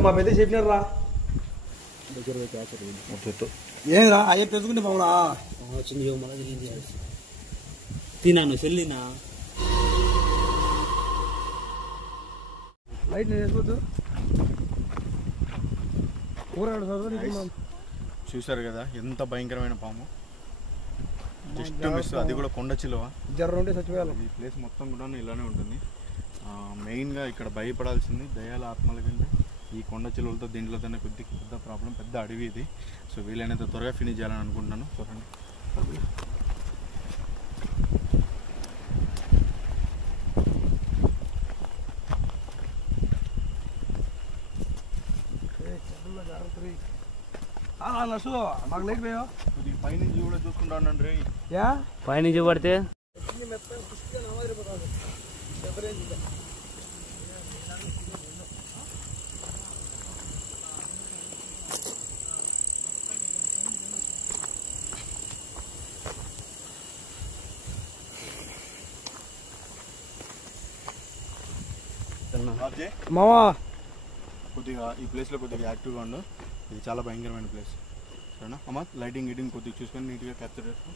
మా పెద్ద చెప్పినారు రా ఏంద్రా అయ్యే తెచ్చుకుంటే బాగున్నా తిన్నాను చెల్లినా లైట్ నేను వేసుకోవద్దు చూసారు కదా ఎంత భయంకరమైన పాము జస్ట్ మిస్ అది కూడా కొండ చిలువ జర్ర ఉంటే చచ్చిపోయాలి ఈ ప్లేస్ మొత్తం కూడా ఇలానే ఉంటుంది మెయిన్గా ఇక్కడ భయపడాల్సింది దయాల ఆత్మల కంటే ఈ కొండ చిలువలతో దీంట్లోనే కొద్దిగా పెద్ద ప్రాబ్లం పెద్ద అడవి ఇది సో వీలైనంత త్వరగా ఫినిష్ చేయాలని అనుకుంటున్నాను చూడండి నర్సు మాకు లైట్ పోయా కొద్దిగా పైనుంచి కూడా చూసుకుంటాను రే పైనుంచి పడితే మావా కొద్దిగా ఈ ప్లేస్లో కొద్దిగా యాక్టివ్గా ఉండు ఇది చాలా భయంకరమైన ప్లేస్ సరేనా అమ్మ లైటింగ్ గిటింగ్ కొద్దిగా చూసుకొని నీట్గా క్యాప్చర్ చేసుకో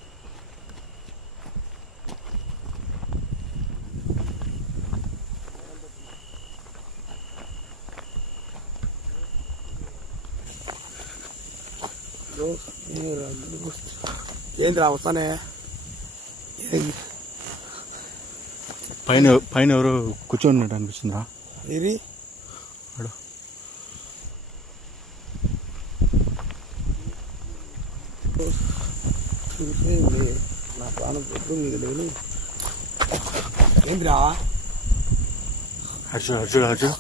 ఏంద్రా వస్తానే పైన పైన ఎవరు కూర్చొని అనిపిస్తుందా ఇది నా ప్రాణం పెట్టుకుంది లేదు ఏంద్రా Arjun Arjun Arjun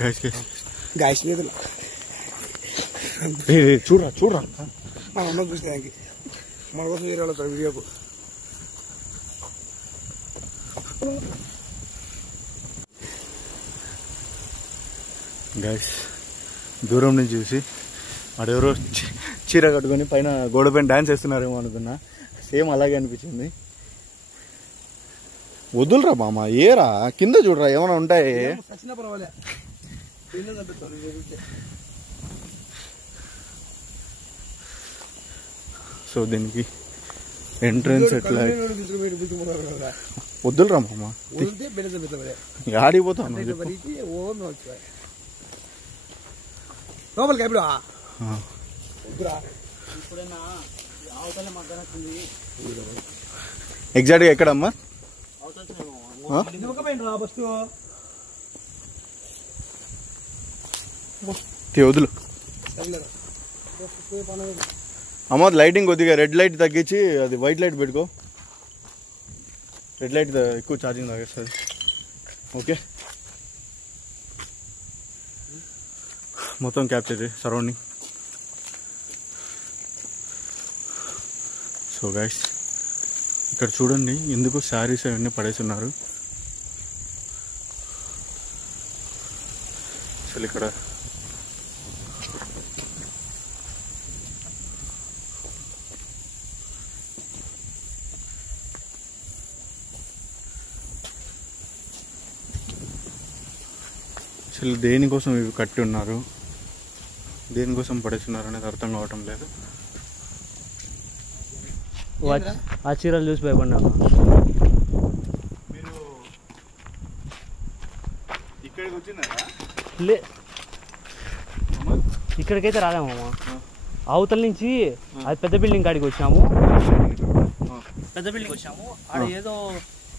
guys guys guys లేదు చూడరా చూడరా మనం ఉన్నది చూసేదానికి మన కోసం వేరే వాళ్ళు వీడియోకు గైస్ దూరం నుంచి చూసి వాడెవరో చీర కట్టుకొని పైన గోడ పైన డాన్స్ వేస్తున్నారేమో అనుకున్నా సేమ్ అలాగే అనిపించింది వదులురా మామ ఏరా కింద చూడరా ఏమైనా ఉంటాయి సో దీనికి ఎంట్రన్స్ ఎట్లా వద్దులరా మామ ఆడిపోతాను లోపలికి ఎప్పుడు ఎగ్జాక్ట్గా ఎక్కడమ్మా వదులు అమ్మ లైటింగ్ కొద్దిగా రెడ్ లైట్ తగ్గించి అది వైట్ లైట్ పెట్టుకో రెడ్ లైట్ ఎక్కువ ఛార్జింగ్ తాగేస్తుంది ఓకే మొత్తం క్యాప్చర్ చేయి సరౌండింగ్ సో గైస్ ఇక్కడ చూడండి ఎందుకు శారీస్ అవన్నీ పడేసి ఉన్నారు అసలు ఇక్కడ అసలు దేనికోసం ఇవి కట్టి ఉన్నారు దేనికోసం పడేస్తున్నారు అనేది అర్థం కావటం లేదు ఆ చీరలు చూసి భయపడినా మీరు ఇక్కడికి వచ్చినారా లే ఇక్కడికైతే రాలేమమ్మా అవతల నుంచి అది పెద్ద బిల్డింగ్ కాడికి వచ్చాము పెద్ద బిల్డింగ్ వచ్చాము ఆడ ఏదో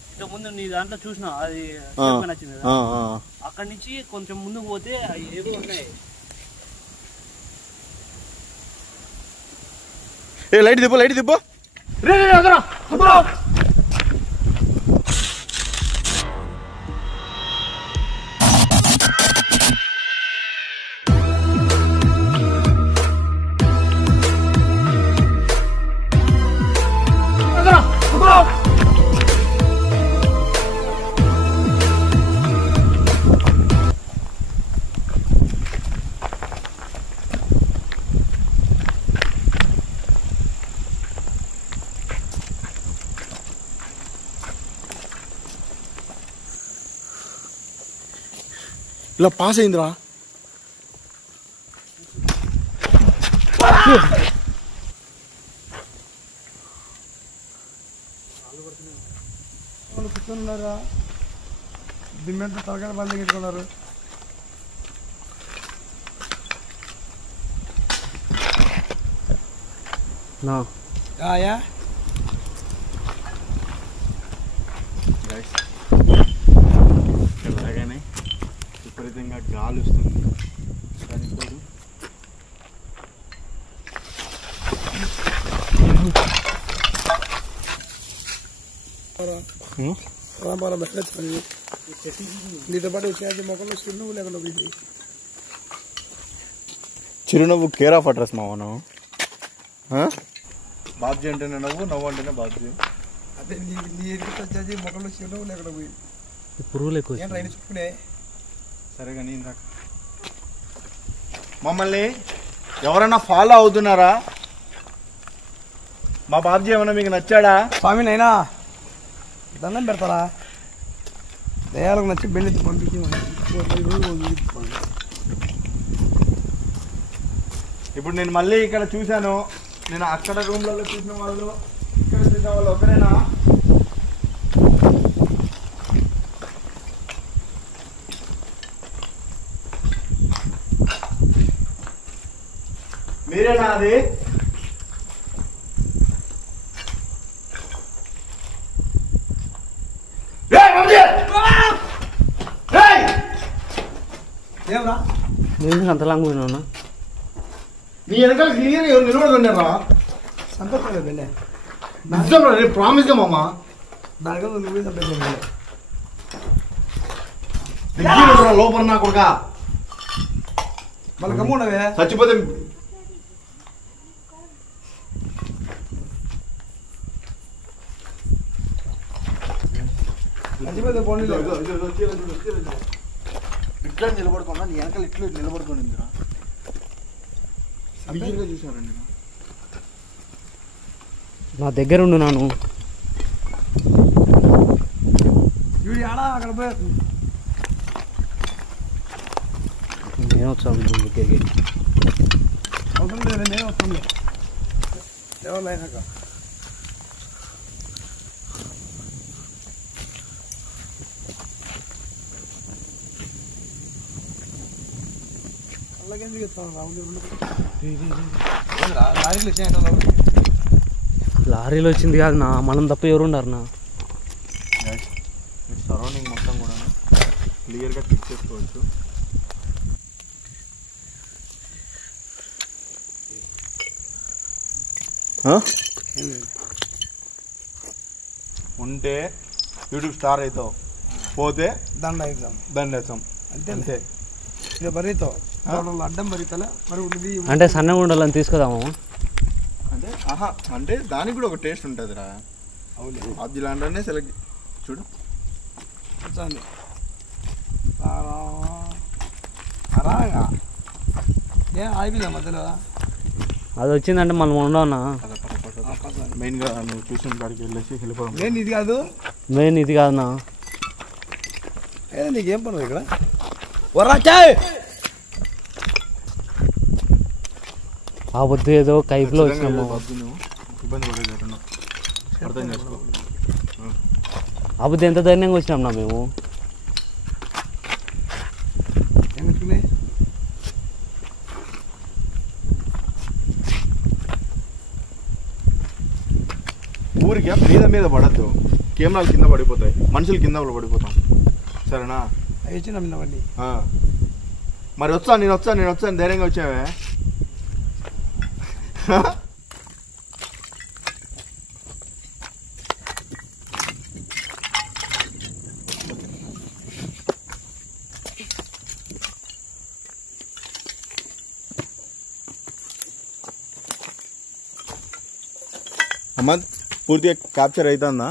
ఇంతకు ముందు నీ దాంట్లో చూసినా అది నచ్చింది అక్కడి నుంచి కొంచెం ముందుకు పోతే ఏదో ఉన్నాయి లైట్ తిప్పో లైట్ తిప్పో ఇలా పాస్ అయిందిరా. వాళ్ళు కూర్చొని ఉన్నారా దిమ్మెంత తలకాయ బయలు పెట్టుకున్నారు. రాగానే విపరీతంగా గాలి వస్తుంది. దానికి నీతో పాటు వచ్చే మొక్కలు చిరునవ్వు లేకుండా పోయింది. చిరునవ్వు కేర్ ఆఫ్ అడ్రస్ మావను. బాబ్జీ అంటేనే నవ్వు, నవ్వు అంటేనే బాబ్జీ. అదే నీ ఎదురు వచ్చేది మొక్కలు చిరునవ్వు లేకుండా పోయింది. పురుగులు ఎక్కువ రైలు చుట్టుకునే. సరే కానీ ఇందాక మమ్మల్ని ఎవరైనా ఫాలో అవుతున్నారా? మా బాబ్జీ ఏమన్నా మీకు నచ్చాడా? స్వామి నైనా దండం పెడతారా? దయాలకు నచ్చి బెండి పంపించి ఇప్పుడు నేను మళ్ళీ ఇక్కడ చూశాను. నేను అక్కడ రూమ్లలో చూసిన వాళ్ళు ఇక్కడ చూసిన వాళ్ళు ఒకరేనా? మీరేనా అది? ఏమరా నేను అంతలాంగ్ పోయినా నీ వెనకాల క్లియర్ ఎవరు నిలబడుతున్నారా? సంతోషం బెండే నిజం రే, ప్రామిస్ గా మామ. దానికన్నా నువ్వే సంతోషం లోపల నా కొడుక మళ్ళీ గమ్ముండవే చచ్చిపోతే చచ్చిపోతే పోనీ. ఇట్లా నిలబడుకున్నా, నీ వెనకాల ఇట్లా నిలబడుకోండి. చూసారండి నా దగ్గర ఉండు. నాను ఇవి ఆడా అక్కడ పోయి నేను వచ్చాను దగ్గరికి. అవసరం లేదు, నేనే వస్తుంది ఎవరు అయినాక. అలాగేందుకు చెప్తాను రాజులు వచ్చాయంట. లారీలో వచ్చింది కాదు నా, మనం తప్ప ఎవరు ఉన్నారు నా? సరౌండింగ్ మొత్తం కూడా క్లియర్గా చెక్ చేసుకోవచ్చు. ఉంటే యూట్యూబ్ స్టార్ అవుతావు, పోతే దండ అవుతాం, దండేస్తాం అంతే అంతే. ఇక బరీతో అడ్డం బరీతలే మరి ఉన్నది. అంటే సన్నగా ఉండాలని తీసుకుదాము. అంటే అంటే దానికి కూడా ఒక టేస్ట్ ఉంటుంది రా. అది ఇలాంటివన్నీ సెలెక్ట్ చూడు. వచ్చండి రాగా ఏం ఆగిపోయిందా మధ్యలో? అది వచ్చిందంటే మనం ఉండవునా. మెయిన్గా నువ్వు చూసిన కాడికి వెళ్ళేసి వెళ్ళిపోదాం. నేను ఇది కాదు, మెయిన్ ఇది కాదునా. నీకేం పని ఇక్కడ వరాచాయ్ ఆ పొద్దు ఏదో కైపులో వచ్చినాము. ఇబ్బంది పడేటట్టు అర్థం చేసుకో. ఆ పొద్దు ఎంత ధైర్యంగా వచ్చినాం నా మేము. ఊరికి మీద పడద్దు, కెమెరాలు కింద పడిపోతాయి, మనుషులు కింద పడిపోతాం. సరేనా? అవి వచ్చి నమ్మినవండి. మరి నేను వచ్చాను ధైర్యంగా వచ్చావే. అమ్మ పూర్తిగా క్యాప్చర్ అవుతుందా?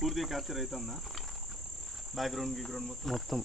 పూర్తిగా క్యాప్చర్ అవుతుందా? బ్యాక్గ్రౌండ్ మొత్తం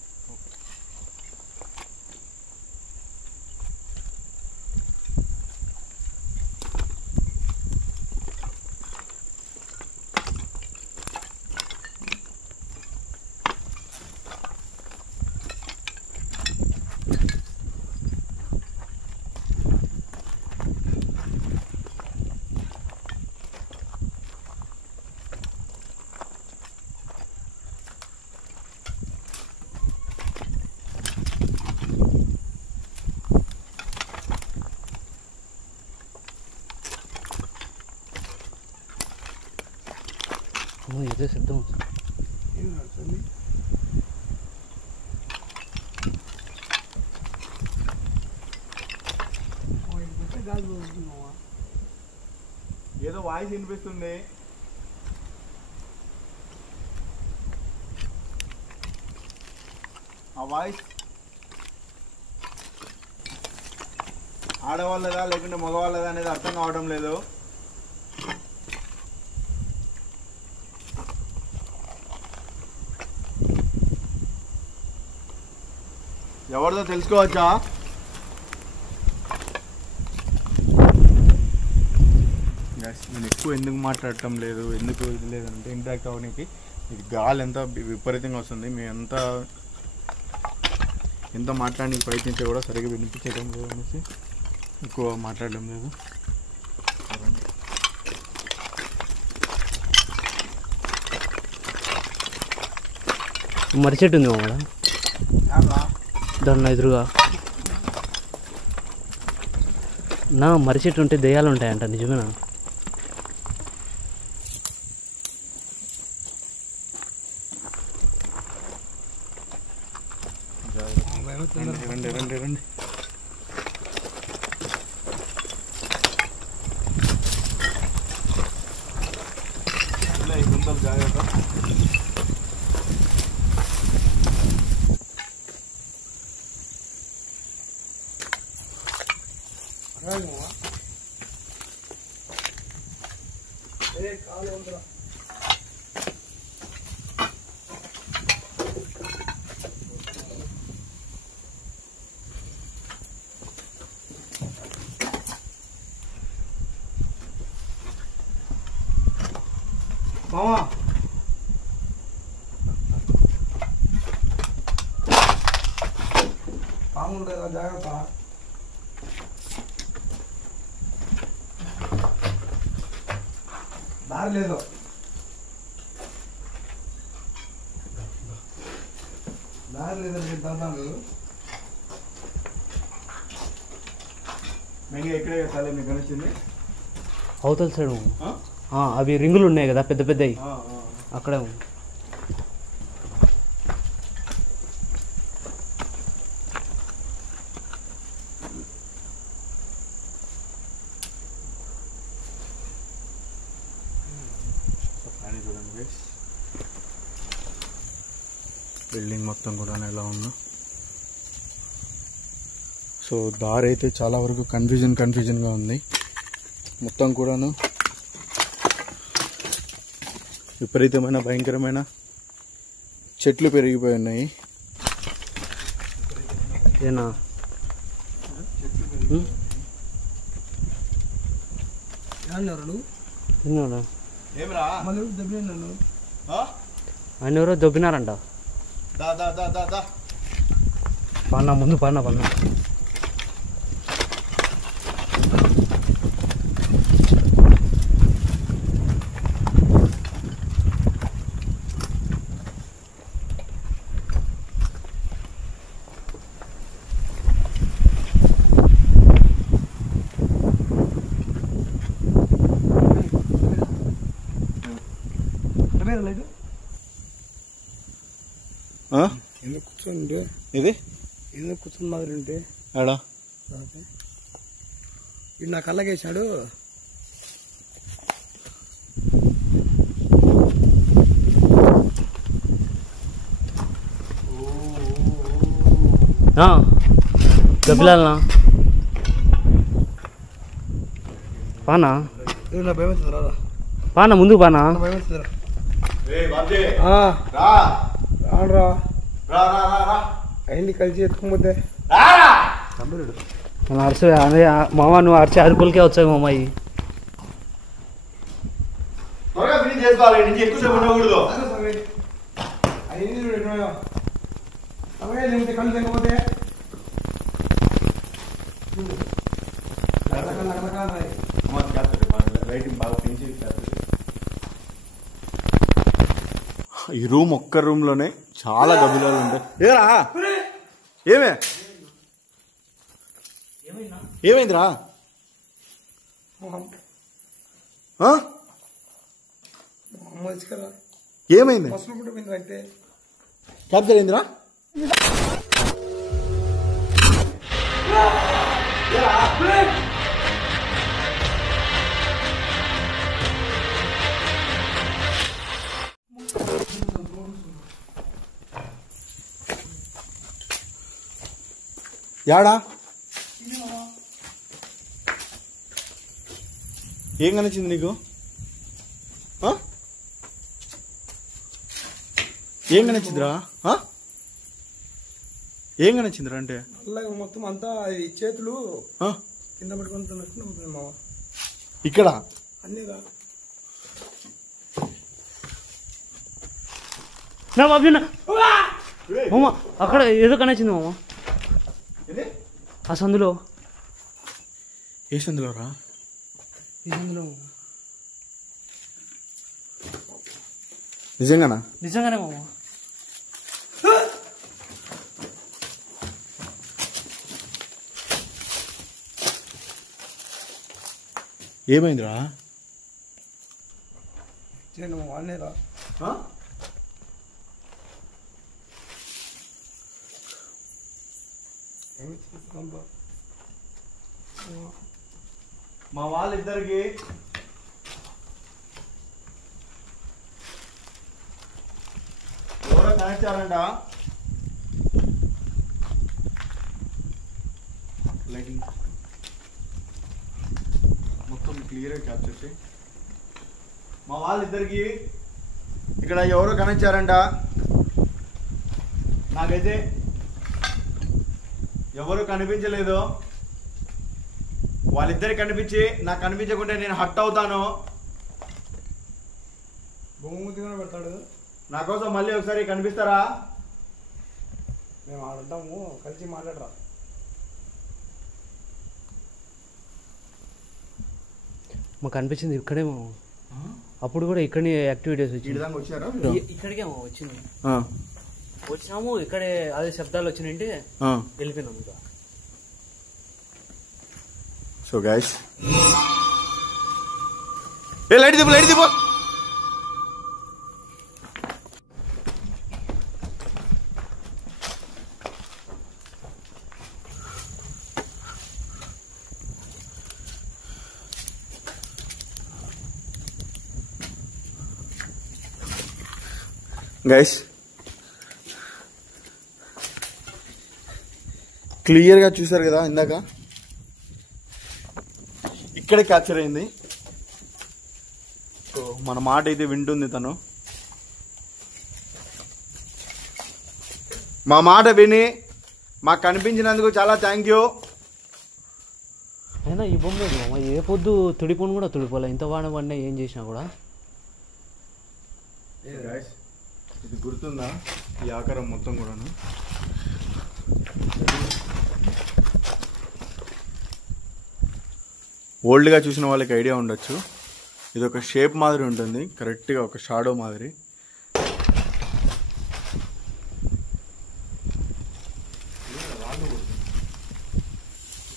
ఇదే సిద్ధం. ఏదో వాయిస్ వినిపిస్తుంది. ఆ వాయిస్ ఆడవాళ్ళదా లేకుంటే మగవాళ్ళదా అనేది అర్థం కావడం లేదు. ఎవరిదో తెలుసుకోవచ్చా? నేను ఎక్కువ ఎందుకు మాట్లాడటం లేదు, ఎందుకు ఇది లేదంటే ఇంటాక్ట్ అవ్వడానికి ఇది గాలి ఎంత విపరీతంగా వస్తుంది. మీ ఎంత మాట్లాడడానికి ప్రయత్నించే కూడా సరిగ్గా వినిపించడం లేదు అనేసి ఎక్కువ మాట్లాడడం లేదు. మర్రి చెట్టు ఉంది మేడం దాన్ని ఎదురుగా. నా మర్రి చెట్టు ఉంటే దెయ్యాలు ఉంటాయంట, నిజమేనా? రండి రండి రండి. గుంతలు జాగ్రత్త. మామా పాము లేదా జాగ్రత్త. దారి లేదు. దారి లేదండి దాదాపు. మేము ఎక్కడే కట్టాలి మీకు కనిపించింది? అవతల సైడ్ అవి రింగులు ఉన్నాయి కదా పెద్ద పెద్దవి, అక్కడే ఉంది. బిల్డింగ్ మొత్తం కూడా ఎలా ఉందో. సో దారి అయితే చాలా వరకు కన్ఫ్యూజన్గా ఉంది. మొత్తం కూడాను విపరీతమైన భయంకరమైన చెట్లు పెరిగిపోయి ఉన్నాయి. ఏనా ఆయన ఎవరో దొబ్బినారంట. పన్నా ముందు పన్నా. ఎందుకు కూర్చోండి? ఇది ఎందుకు కూర్చుని మాదిరి ఉంటే ఆడా ఇది నా కళ్ళకేసాడు. గబ్బిలాలనా పానా నా భయం అవుతుంది. రాదా పానా ముందుకు పానా. భయం అవుతుంది. రా అయింది కలిసి ఎత్తుకోపోతే అరిసే అదే మామ, నువ్వు అరిచే అరుపులకే వచ్చావు మామయ్య. త్వరగా ఫినిష్ చేసుకోవాలి, నుంచి ఎక్కువసేపు ఉండకూడదు. కళ్ళు తెగపోతే ఈ రూమ్ ఒక్క రూమ్ లోనే చాలా గబ్బిలాలు ఉంటాయి. ఏమైందిరా? అమ్మ రావచ్చు కదా. ఏమైంది? బస్సులో పుట్టు పోయింది అంటే క్యాప్చర్ అయిందిరా. యాడా ఏం కనిపించింది నీకు? ఏం కనిపించిందిరా? ఏం కనిపించిందిరా అంటే అలాగే మొత్తం అంతా అది చేతులు కింద పట్టుకుంటున్నట్టు ఉంటుంది మావ. ఇక్కడ అన్నీగా మామ అక్కడ ఏదో కనిపించింది మామ ఆ సందులో. ఏ సందులో రా? ఈ సందులో నిజంగానా? నిజంగానే మామ. ఏమైందిరా? అన్నీరా మా వాళ్ళిద్దరికి ఎవరో కనెక్ట్ చేయాలంట. లైటింగ్ మొత్తం క్లియర్గా క్యాప్చర్ చేయి. మా వాళ్ళిద్దరికి ఇక్కడ ఎవరో కనెక్ట్ చేయాలంట. నాకైతే ఎవరు కనిపించలేదు. వాళ్ళిద్దరికి కనిపించి నాకు కనిపించకుంటే నేను హట్ అవుతాను. బొమ్మూతిగానే పెడతాడు. నా కోసం మళ్ళీ ఒకసారి కనిపిస్తారా? మేము ఆడుంటాము, కలిసి మాట్లాడరా. మాకు అనిపించింది ఇక్కడేమో. అప్పుడు కూడా ఇక్కడనే యాక్టివిటీస్ వచ్చింది. వచ్చారా? ఇక్కడికేమో వచ్చింది. వచ్చినాము ఇక్కడే అదే శబ్దాలు వచ్చినాయంటే వెళ్ళిపోయినాము ఇక. సో గైస్ లైట్ దిప్పు గైస్. క్లియర్గా చూసారు కదా ఇందాక ఇక్కడే క్యాప్చర్ అయింది. సో మన మాట అయితే వింటుంది తను. మా మాట విని మాకు కనిపించినందుకు చాలా థ్యాంక్ యూ. అయినా ఈ బొమ్మ లేదు మామ, ఏ పొద్దు తుడిపోను కూడా తుడిపోలే. ఇంత వాడ పడినా ఏం చేసినా కూడా. ఇది గుర్తుందా ఈ ఆకారం మొత్తం కూడాను? ఓల్డ్గా చూసిన వాళ్ళకి ఐడియా ఉండొచ్చు. ఇది ఒక షేప్ మాదిరి ఉంటుంది, కరెక్ట్గా ఒక షాడో మాదిరి.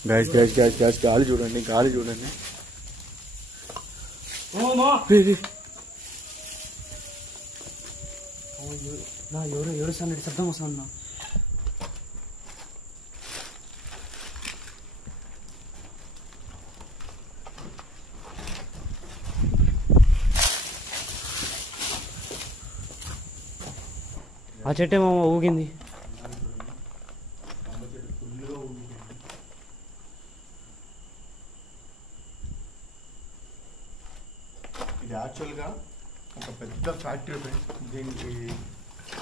గ్యాస్ గ్యాస్ గ్యాస్ గ్యాస్ గాలి చూడండి, గాలి చూడండి. ఎవరు ఏడుస్తాను శబ్దం వస్తున్నా. ఆ చెట్టేమో ఊగింది. ఇది యాక్చువల్గా ఒక పెద్ద ఫ్యాక్టరీ ఫ్రెండ్స్. దీనికి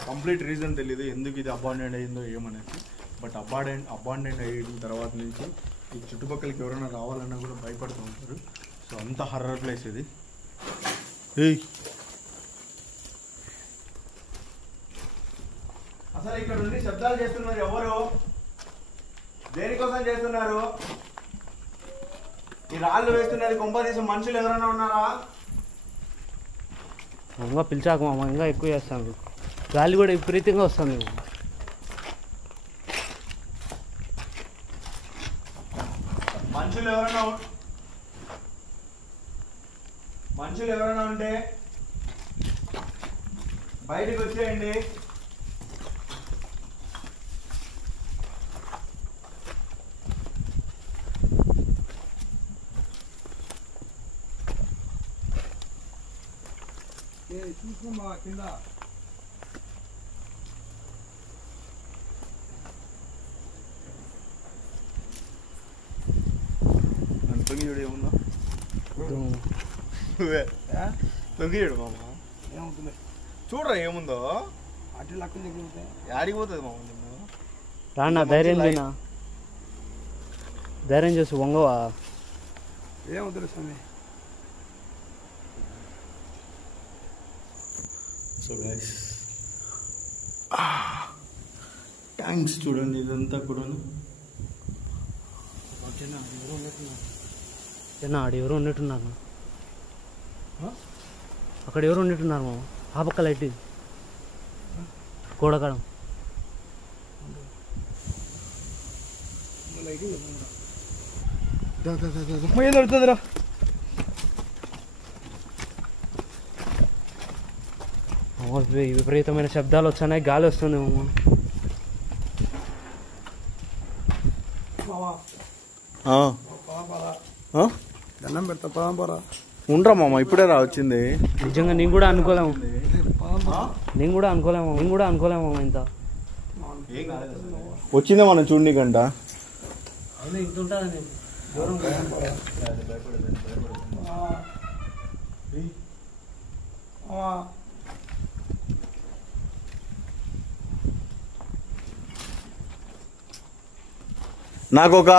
కంప్లీట్ రీజన్ తెలియదు ఎందుకు ఇది అబాండెంట్ అయిందో ఏమనేసి. బట్ అబాండెంట్ అయిన తర్వాత నుంచి ఈ చుట్టుపక్కలకి ఎవరైనా రావాలన్నా కూడా భయపడుతూ ఉంటారు. సో అంత హర్రర్ ప్లేస్ ఇది. అసలు ఇక్కడ నుండి శబ్దాలు చేస్తున్నారు ఎవరు? దేనికోసం చేస్తున్నారు? ఈ రాళ్ళు వేస్తున్నది కొంపదీసి మనుషులు ఎవరైనా ఉన్నారా? ఇంకా పిలిచాక మామ ఇంకా ఎక్కువ చేస్తాను. గాలి కూడా విపరీతంగా వస్తుంది. మనుషులు ఎవరైనా ఉంటే బయటకు వచ్చేయండి. చూసుకోమా కింద తొంగి చూడు ఏముందో. తొంగి చూడు మామ ఏమవుతుంది చూడరా ఏముందో. అటు లక్క దగ్గర యాడికి పోతుంది మామ. రానా ధైర్యం లేనా, ధైర్యం చేసి వంగవా. ఏమవుతుంది స్వామి. సో గైస్ ట్యాంక్స్ చూడండి ఇదంతా కూడాను. ఆడ ఎవరు ఉన్నట్టున్నారు, అక్కడ ఎవరు ఉన్నట్టున్నారు మామ. ఆ పక్క లైట్ గోడకాడం. దొరుకుతుందిరా. విపరీతమైన శబ్దాలు వచ్చాయి, గాలి వస్తుంది మామ. దండం పెడతా పరంపరా. ఉండరా మామ ఇప్పుడే రా వచ్చింది. నిజంగా నేను కూడా అనుకోలేము ఇంత వచ్చిందే మనం చూడనీకంట. ఇంత ఉంటుంది. నాకు ఒక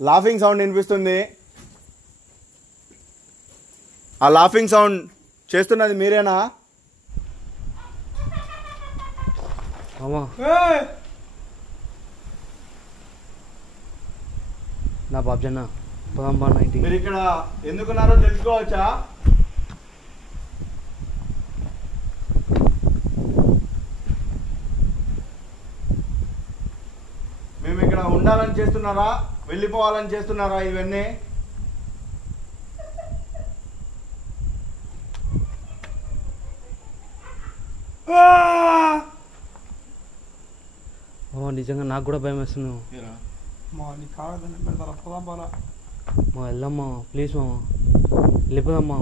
లాఫింగ్ సౌండ్ వినిపిస్తుంది. ఆ లాఫింగ్ సౌండ్ చేస్తున్నది మీరేనా? నా బాబ్జన్న మీరు ఇక్కడ ఎందుకున్నారో తెలుసుకోవచ్చా? మేము ఇక్కడ ఉండాలని చేస్తున్నారా, వెళ్ళిపోవాలని చేస్తున్నారా? ఇవన్నీ నిజంగా నాకు కూడా భయం వేస్తుంది. మా వెళ్ళమ్మా ప్లీజ్ మామ, వెళ్ళిపోదమ్మా.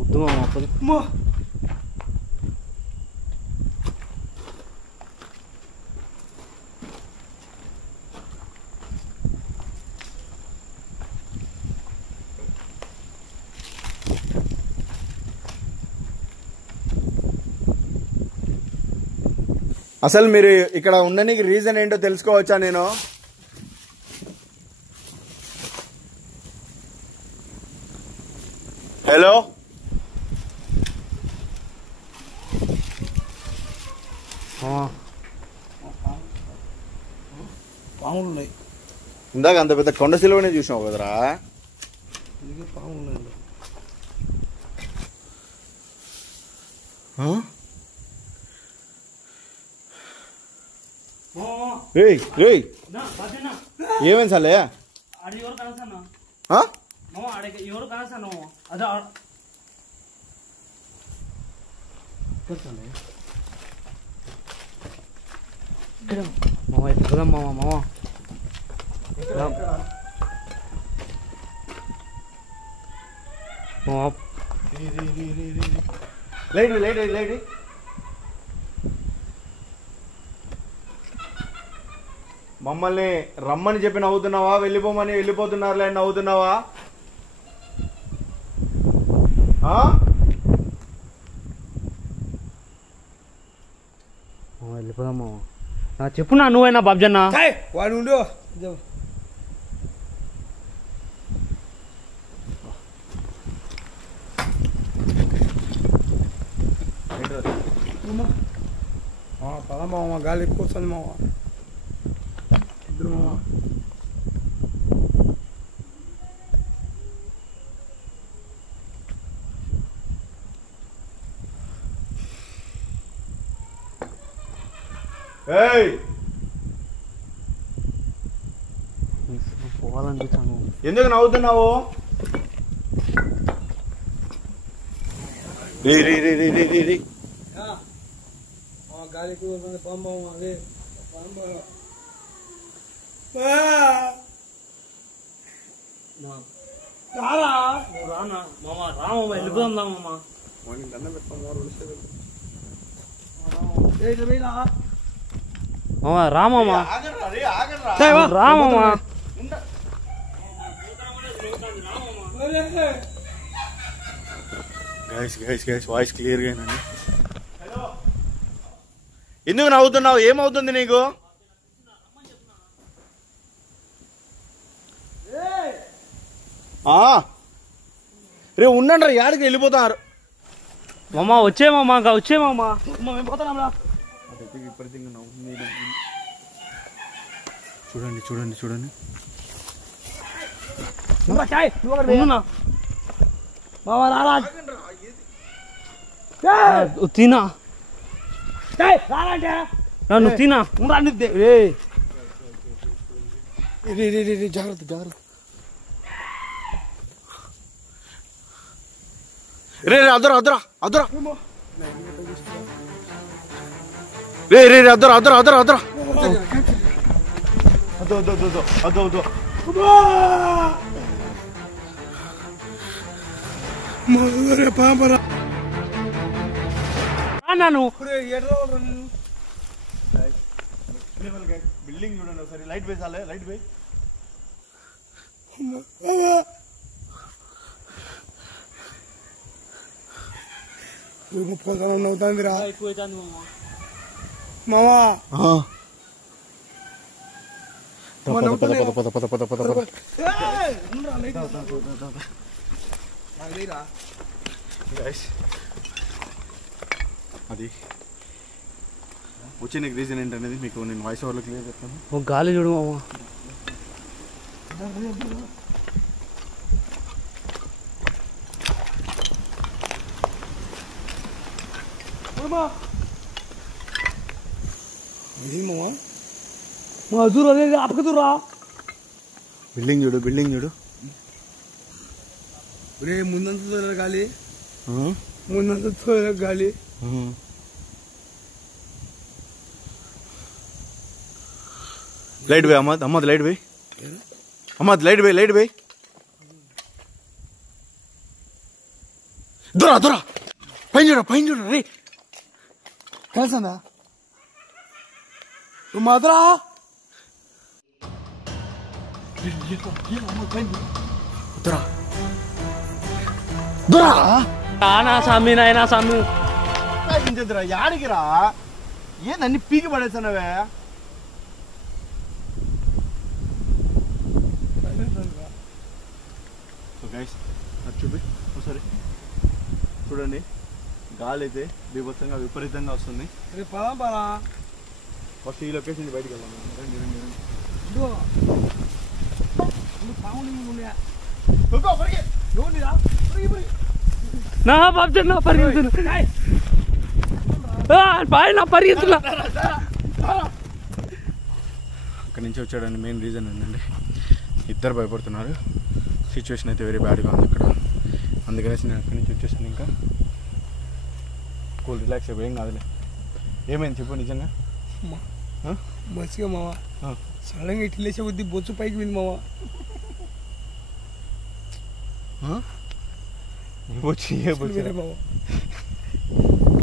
వద్దు మామ. అసలు మీరు ఇక్కడ ఉండడానికి రీజన్ ఏంటో తెలుసుకోవచ్చా నేను? హలో పాములు ఉన్నాయి. ఇందాక అంత పెద్ద కొండ సిలువనే చూసావు కదరా. పాములు ఉన్నాయి. ఏమైంది సాలే? మామ ఎత్తుకుదాం మామ. మామ లేడీ మమ్మల్ని రమ్మని చెప్పి నవ్వుతున్నావా, వెళ్ళిపోమని వెళ్ళిపోతున్నారులే అని నవ్వుతున్నావా? వెళ్ళిపోదామా? చెప్పు నా నువ్వైనా బాబ్జన్న. వాడు ఉండు. పదా మామ, గాలి ఎక్కువ వస్తుంది మామ. ఇద్దరు మామ. నవ్వాలనిపించాను. ఎందుకు నవ్వుతున్నావు? గాలికి పంపం అదే రానా మామ రామమ్మ వెళ్ళిపోదాం మామ. దండం పెట్టుకోమా రామమ్మ రామమ్మ గైస్ వాయిస్ క్లియర్గా అండి. ఎందుకు నవ్వుతున్నావు? ఏమవుతుంది నీకు? రే ఉండండి, యాడికి వెళ్ళిపోతారు. మామ వచ్చే మామ వచ్చే మామ చూడండి చూడండి చూడండి. తినా నన్ను తినా జాగ్రత్త జాగ్రత్త. రే అద్దరా అద్దరా అద్దరా రే రే అద్దరా అద్దరా అద్దరా అద్దరా అదో అదో అదో అదో అదో పాపరా నన్ను బిల్డింగ్ చూడండి ఒకసారి. Light వేసాలే, light way. నవ్వుతాందిరా ఎక్కువైతుంది మామా. అది వచ్చే నీకు రీజన్ ఏంటనేది మీకు నేను వాయిస్ ఓవర్లో క్లియర్ చెప్తాను. గాలి చూడు మామ. బిల్డింగ్ చూడు, బిల్డింగ్ చూడు. ముందంతా గాలి, ముందంతా గాలి. Light way అమ్మద్, అమ్మద్ light way, అమ్మద్ light way, light way. దొరా దొరా పైన చూడ, పైన చూడ. రే కలిసందా మాత్రా దొరా దొరా నా సామి నాయనా సామి యాడికి రా? ఏందన్ని పీకి పడేసానవే? చూపి ఒకసారి చూడండి. గాలి అయితే బీభత్సంగా విపరీతంగా వస్తుంది. ఫస్ట్ ఈ లొకేషన్ బయటకు వెళ్దాం. రండి రండి రండి. నా బాబు పరిగెత్తున్నా పరిగెత్తున్నా. అక్కడి నుంచి వచ్చాడని మెయిన్ రీజన్ ఏంటంటే ఇద్దరు భయపడుతున్నారు. సిచ్యువేషన్ అయితే వెరీ బ్యాడ్గా ఉంది ఇక్కడ. అందుకనేసి నేను అక్కడి నుంచి వచ్చేసాను. ఇంకా కూల్ రిలాక్స్ అయిపోయి ఏం కాదులే. ఏమైంది చెప్పు నిజంగా? మంచిగా మావా సడన్గా ఇట్లా లేచే కొద్ది బొచ్చు పైకి వింది మావా.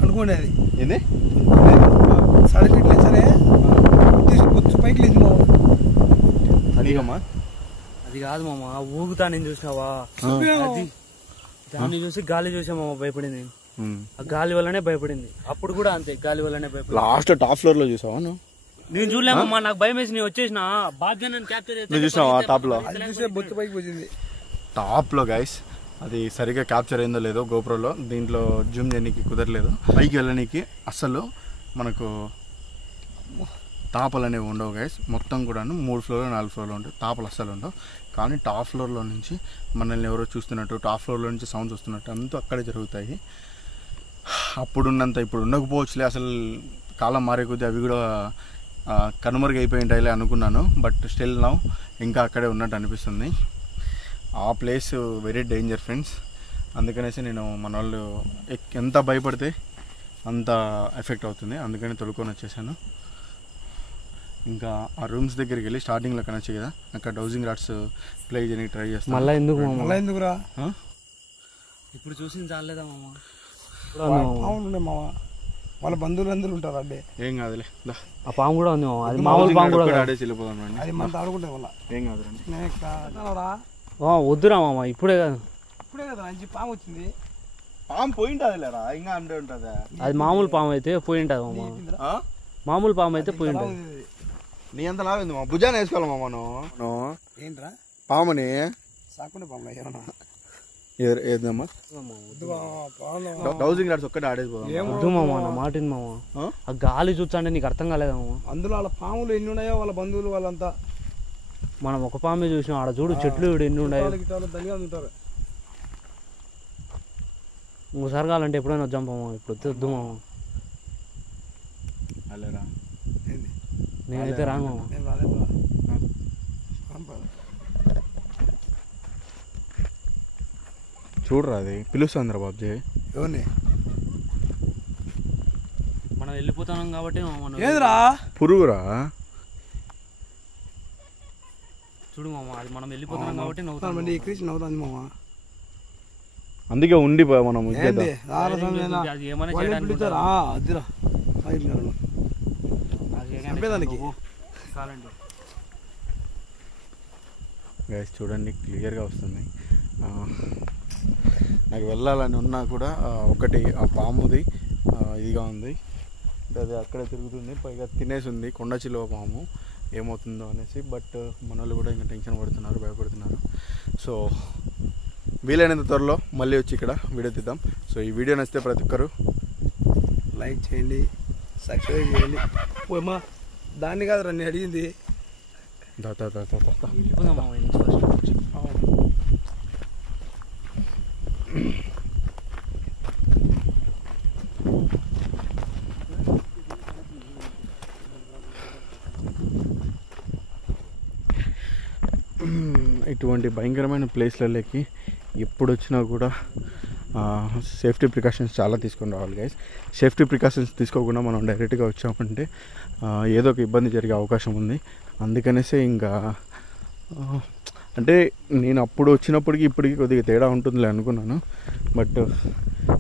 అనుకోండి అది ఏంది సడన్గా ఇట్లా సరే బొచ్చు పైకి లేదు మావా. అదిగమ్మా అది కాదు మామ, ఊగుతా నేను చూసినావా? అది దాన్ని చూసి గాలి చూసా మామ భయపడింది. ఆ గాలి వల్లనే భయపడింది. అప్పుడు కూడా అంతే, గాలి వల్లనే భయపడింది. లాస్ట్ టాప్ ఫ్లోర్ లో చూసావా నువ్వు? నేను చూడలేమమ్మా, నాకు భయం వేసి నేను వచ్చేసిన. బాగా నన్ను క్యాప్చర్ చూసావా టాప్ లో? బొచ్చు పైకి వచ్చింది టాప్ లో గైస్. అది సరిగ్గా క్యాప్చర్ అయిందో లేదో గోప్రోలో, దీంట్లో జూమ్ చేయడానికి కుదరలేదు. పైకి వెళ్ళడానికి అస్సలు మనకు తాపలు అనేవి ఉండవు గైస్. మొత్తం కూడాను 3 ఫ్లోర్లు 4 ఫ్లోర్లు ఉంటాయి. తాపలు అస్సలు ఉండవు. కానీ టాప్ ఫ్లోర్లో నుంచి మనల్ని ఎవరో చూస్తున్నట్టు, టాప్ ఫ్లోర్లో నుంచి సౌండ్స్ వస్తున్నట్టు అంతా అక్కడే జరుగుతాయి. అప్పుడున్నంత ఇప్పుడు ఉండకపోవచ్చులే. అసలు కాలం మారే కొద్దీ అవి కూడా కనుమరుగైపోయి ఉంటాయిలే అనుకున్నాను. బట్ స్టిల్ నౌ ఇంకా అక్కడే ఉన్నట్టు అనిపిస్తుంది. ఆ ప్లేస్ వెరీ డేంజర్ ఫ్రెండ్స్. అందుకనేసి నేను మన వాళ్ళు ఎంత భయపడితే అంత ఎఫెక్ట్ అవుతుంది, అందుకని తొలుకొని వచ్చేసాను. ఇంకా ఆ రూమ్స్ దగ్గరికి వెళ్ళి స్టార్టింగ్లో కనొచ్చు కదా, అక్కడ డౌజింగ్ రాడ్స్ ప్లే చేయడానికి ట్రై చేస్తాను. మళ్ళీ ఎందుకురా ఇప్పుడు చూసింది చాలేదా మామ, వాళ్ళ బంధువులు అందరూ ఉంటారు. అడ్డే ఏం కాదులే, ఆ పాము కూడా ఉంది మామ, అది మామూలు పాము కూడా ఆడేసి వెళ్ళిపోదాం. అది మనతో ఆడుకుంటే వల్ల ఏం కాదురండి. వద్దురా మామ, ఇప్పుడే కదా మంచి పాము వచ్చింది. పాము పోయింటుంది లేరా, ఇంకా అండే ఉంటుందా? అది మామూలు పాము అయితే పోయి ఉంటుంది మామ, మామూలు పాము అయితే పోయి ఉంటుంది. నీ అంత లావింది మా భుజాన్ని వేసుకోవాలి మామ. నువ్వు ఏంట్రా పాముని సాకుండా పాము ఏమన్నా ఏదమ్మా డౌజింగ్ రాడ్స్ ఒక్కటి ఆడేది మామ, నా మాటింది మామ. ఆ గాలి చూస్తాంటే నీకు అర్థం కాలేదా మామ? అందులో వాళ్ళ పాములు ఎన్ని ఉన్నాయో, వాళ్ళ బంధువులు వాళ్ళంతా. మనం ఒక పామే చూసినాం, ఆడ చూడు చెట్లు ఎన్ని ఉన్నాయో. ఉంటారు. ఇంకోసారి కావాలంటే ఎప్పుడైనా వద్దాం మామ, ఇప్పుడు వద్దు మామ. నేనైతే రాను మామ. చూడరా అది పిలుస్తుంది రా బాబ్జీ. ఎవరిని? మనం వెళ్ళిపోతున్నాం కాబట్టి ఏదిరా పురుగురా చూడు మామ, అది మనం వెళ్ళిపోతున్నాం కాబట్టి నవ్వుతాం మామ. అందుకే ఉండి మనం గైస్ చూడండి క్లియర్గా వస్తుంది. నాకు వెళ్ళాలని ఉన్నా కూడా ఒకటి ఆ పాముది ఇదిగా ఉంది, అది అక్కడే తిరుగుతుంది, పైగా తినేసి ఉంది కొండ చిలువ పాము, ఏమవుతుందో అనేసి. బట్ మన వాళ్ళు కూడా ఇంకా టెన్షన్ పడుతున్నారు, భయపడుతున్నారు. సో వీలైనంత త్వరలో మళ్ళీ వచ్చి ఇక్కడ వీడియో తీద్దాం. సో ఈ వీడియో నచ్చితే ప్రతి ఒక్కరు లైక్ చేయండి, సబ్స్క్రైబ్ చేయండి. పోమ్మా దాన్ని కాదు రన్ని అడిగింది. ఇటువంటి భయంకరమైన ప్లేస్లలోకి ఎప్పుడు వచ్చినా కూడా సేఫ్టీ ప్రికాషన్స్ చాలా తీసుకొని రావాలి గైస్. సేఫ్టీ ప్రికాషన్స్ తీసుకోకుండా మనం డైరెక్ట్గా వచ్చామంటే ఏదో ఒక ఇబ్బంది జరిగే అవకాశం ఉంది. అందుకనేసే ఇంకా అంటే నేను అప్పుడు వచ్చినప్పటికి ఇప్పటికి కొద్దిగా తేడా ఉంటుందిలే అనుకున్నాను. బట్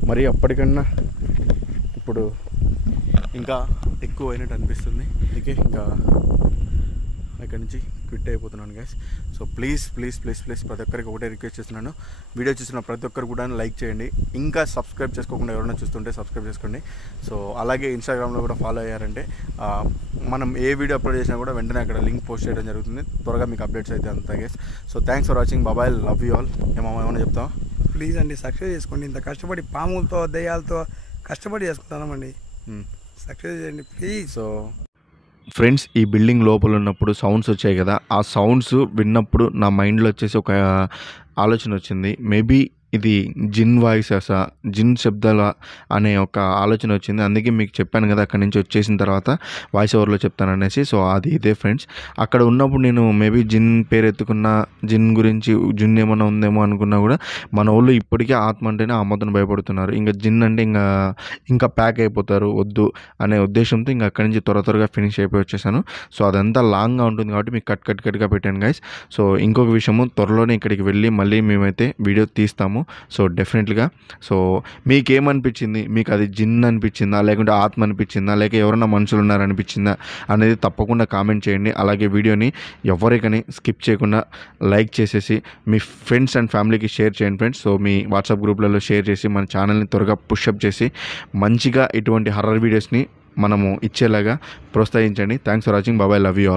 మరి అప్పటికన్నా ఇప్పుడు ఇంకా ఎక్కువ అయినట్టు అనిపిస్తుంది. అందుకే ఇంకా అక్కడి నుంచి క్విట్ అయిపోతున్నాను guys. So please please please please ప్రతి ఒక్కరికి ఒకటే రిక్వెస్ట్ చేస్తున్నాను, వీడియో చూసిన ప్రతి ఒక్కరు కూడా లైక్ చేయండి. ఇంకా సబ్స్క్రైబ్ చేసుకోకుండా ఎవరైనా చూస్తుంటే సబ్స్క్రైబ్ చేసుకోండి. సో అలాగే ఇన్స్టాగ్రామ్లో కూడా ఫాలో అయ్యారంటే మనం ఏ వీడియో అప్లోడ్ చేసినా కూడా వెంటనే అక్కడ లింక్ పోస్ట్ చేయడం జరుగుతుంది. త్వరగా మీకు అప్డేట్స్ అయితే అంతా guys. So thanks for watching. బాబాయ్, లవ్ యూ ఆల్. ఏమన్నా చెప్తాం? ప్లీజ్ అండి సబ్స్క్రైబ్ చేసుకోండి. ఇంత కష్టపడి పాములతో దయ్యాలతో కష్టపడి చేసుకుంటామండి, సబ్స్క్రైబ్ చేయండి ప్లీజ్. సో ఫ్రెండ్స్, ఈ బిల్డింగ్ లోపల ఉన్నప్పుడు సౌండ్స్ వచ్చాయి కదా, ఆ సౌండ్స్ విన్నప్పుడు నా మైండ్లో వచ్చేసి ఒక ఆలోచన వచ్చింది. మేబీ ఇది జిన్ వాయిసెసా, జిన్ శబ్దాల అనే ఒక ఆలోచన వచ్చింది. అందుకే మీకు చెప్పాను కదా అక్కడి నుంచి వచ్చేసిన తర్వాత వాయిస్ ఓవర్లో చెప్తాననేసి. సో అది ఇదే ఫ్రెండ్స్. అక్కడ ఉన్నప్పుడు నేను మేబీ జిన్ పేరు ఎత్తుకున్న, జిన్ గురించి జిన్ ఏమైనా ఉందేమో అనుకున్నా కూడా మన వాళ్ళు ఇప్పటికీ ఆత్మ అంటేనే ఆమోదన భయపడుతున్నారు. ఇంకా జిన్ అంటే ఇంకా ప్యాక్ అయిపోతారు వద్దు అనే ఉద్దేశంతో ఇంకా అక్కడి నుంచి త్వరగా ఫినిష్ అయిపోయి వచ్చేసాను. సో అదంతా లాంగ్గా ఉంటుంది కాబట్టి మీకు కట్గా పెట్టాను గైస్. సో ఇంకొక విషయము, త్వరలోనే ఇక్కడికి వెళ్ళి మళ్ళీ మేమైతే వీడియో తీస్తాము. సో డెఫినెట్గా. సో మీకేమనిపించింది? మీకు అది జిన్ అనిపించిందా, లేకుంటే ఆత్మ అనిపించిందా, లేక ఎవరైనా మనుషులు ఉన్నారనిపించిందా అనేది తప్పకుండా కామెంట్ చేయండి. అలాగే వీడియోని ఎవరికని స్కిప్ చేయకుండా లైక్ చేసేసి మీ ఫ్రెండ్స్ అండ్ ఫ్యామిలీకి షేర్ చేయండి ఫ్రెండ్స్. సో మీ వాట్సాప్ గ్రూప్లలో షేర్ చేసి మన ఛానల్ని త్వరగా పుషప్ చేసి మంచిగా ఇటువంటి హర్రర్ వీడియోస్ని మనము ఇచ్చేలాగా ప్రోత్సహించండి. Thanks for watching. బాబాయ్, లవ్ యూ ఆల్.